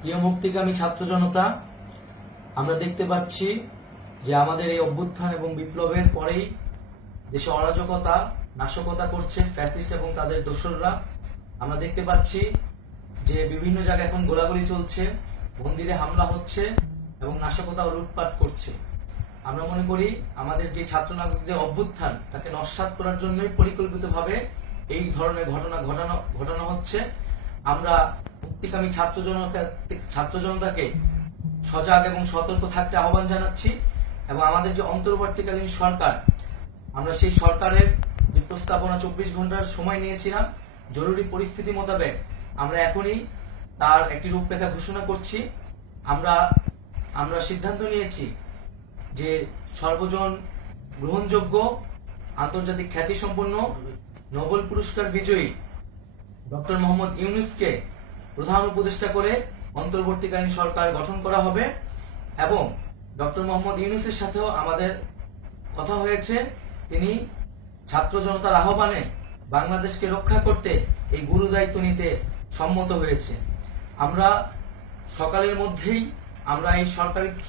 প্রিয় মুক্তিকামী ছাত্র জনতা, আমরা দেখতে পাচ্ছি যে আমাদের এই অভ্যুত্থান এবং বিপ্লবের পরেই দেশে অরাজকতা নাশকতা করছে ফ্যাসিস্ট এবং তাদের দোসররা। আমরা দেখতে পাচ্ছি যে বিভিন্ন জায়গায় এখন গোলাগুলি চলছে, মন্দিরে হামলা হচ্ছে এবং নাশকতা ও লুটপাট করছে। আমরা মনে করি আমাদের যে ছাত্র নাগরিকদের অভ্যুত্থান তাকে নস্যাৎ করার জন্যই পরিকল্পিতভাবে এই ধরনের ঘটনা হচ্ছে। আমরা মুক্তিকামী ছাত্র জনতাকে সজাগ এবং সতর্ক থাকতে আহ্বান জানাচ্ছি এবং আমাদের যে অন্তর্বর্তীকালীন সরকার, আমরা সেই সরকারের যে প্রস্তাবনা 24 ঘন্টার সময় নিয়েছিলাম, জরুরি পরিস্থিতি মোতাবেক আমরা এখনই তার একটি রূপরেখা ঘোষণা করছি। আমরা সিদ্ধান্ত নিয়েছি যে সর্বজন গ্রহণযোগ্য আন্তর্জাতিক খ্যাতিসম্পন্ন নোবেল পুরস্কার বিজয়ী ডক্টর মোহাম্মদ ইউনূসকে প্রধান উপদেষ্টা করে অন্তর্বর্তীকালীন সরকার গঠন করা হবে এবং ডক্টর মোহাম্মদ ইউনূসের সাথেও আমাদের কথা হয়েছে। তিনি ছাত্র জনতার আহ্বানে বাংলাদেশকে রক্ষা করতে এই গুরু দায়িত্ব নিতে সম্মত হয়েছে। আমরা সকালের মধ্যেই আমরা এই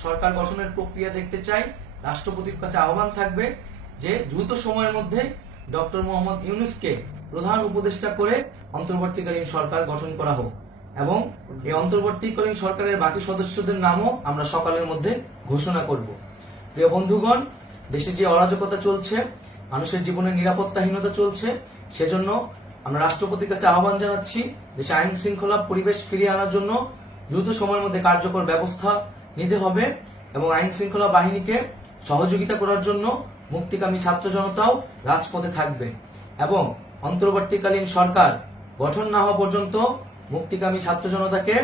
সরকার গঠনের প্রক্রিয়া দেখতে চাই। রাষ্ট্রপতির কাছে আহ্বান থাকবে যে দ্রুত সময়ের মধ্যে ডক্টর মোহাম্মদ ইউনূসকে প্রধান উপদেষ্টা করে অন্তর্বর্তীকালীন সরকার গঠন করা হোক এবং এই অন্তর্বর্তীকালীন সরকারের বাকি সদস্যদের নামও আমরা সকালের মধ্যে ঘোষণা করব। প্রিয় বন্ধুগণ, দেশে যে অরাজকতা চলছে, মানুষের জীবনের নিরাপত্তাহীনতা চলছে, সেজন্য আমরা রাষ্ট্রপতির কাছে আহ্বান জানাচ্ছি দেশে আইন শৃঙ্খলা পরিবেশ ফিরিয়ে আনার জন্য দ্রুত সময়ের মধ্যে কার্যকর ব্যবস্থা নিতে হবে এবং আইন শৃঙ্খলা বাহিনীকে সহযোগিতা করার জন্য মুক্তিকামী ছাত্র জনতাও রাজপথে থাকবে এবং অন্তর্বর্তীকালীন সরকার গঠন না হওয়া পর্যন্ত মুক্তিকামী ছাত্র জনতাকে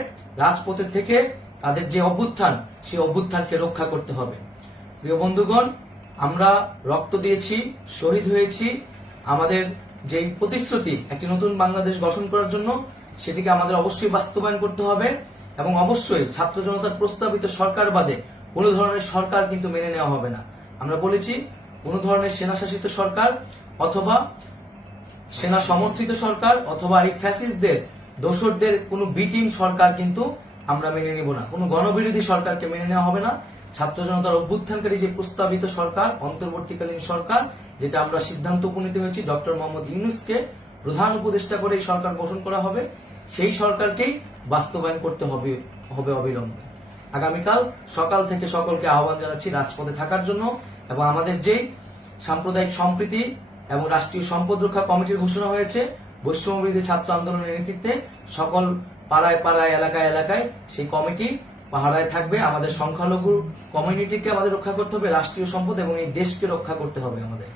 রাজপথে থেকে তাদের যে অভ্যুত্থান, সেই অভ্যুত্থানকে রক্ষা করতে হবে। প্রিয় বন্ধুগণ, আমরা রক্ত দিয়েছি, শহীদ হয়েছি। আমাদের যে প্রতিশ্রুতি একটি নতুন বাংলাদেশ গঠন করার জন্য, সেটিকে আমাদের অবশ্যই বাস্তবায়ন করতে হবে এবং অবশ্যই ছাত্র জনতার প্রস্তাবিত সরকার বাদে কোনো ধরনের সরকার কিন্তু মেনে নেওয়া হবে না। আমরা বলেছি কোনো ধরনের সেনা শাসিত সরকার অথবা সেনা সমর্থিত সরকার অথবা এই ফ্যাসিস্টদের দোসরদের কোনো বিটিম সরকার কিন্তু আমরা মেনে নিব না। কোনো গণবিরোধী সরকারকে মেনে নেওয়া হবে না। ছাত্র জনতার অভ্যুত্থানকারী যে প্রস্তাবিত সরকার, অন্তর্বর্তীকালীন সরকার, যেটা আমরা সিদ্ধান্ত উপনীত হয়েছি ডক্টর মোহাম্মদ ইউনূসকে প্রধান উপদেষ্টা করে এই সরকার গঠন করা হবে, সেই সরকারকেই বাস্তবায়ন করতে হবে অবিলম্বে। আগামীকাল সকাল থেকে সকলকে আহ্বান জানাচ্ছি রাজপথে থাকার জন্য এবং আমাদের যে সাম্প্রদায়িক সম্প্রীতি এবং রাষ্ট্রীয় সম্পদ রক্ষা কমিটির ঘোষণা হয়েছে বৈষম্যবিরোধী ছাত্র আন্দোলনের নেতৃত্বে, সকল পাড়ায় পাড়ায় এলাকায় এলাকায় সেই কমিটি পাহারায় থাকবে। আমাদের সংখ্যালঘু কমিউনিটিকে আমাদের রক্ষা করতে হবে, রাষ্ট্রীয় সম্পদ এবং এই দেশকে রক্ষা করতে হবে আমাদের।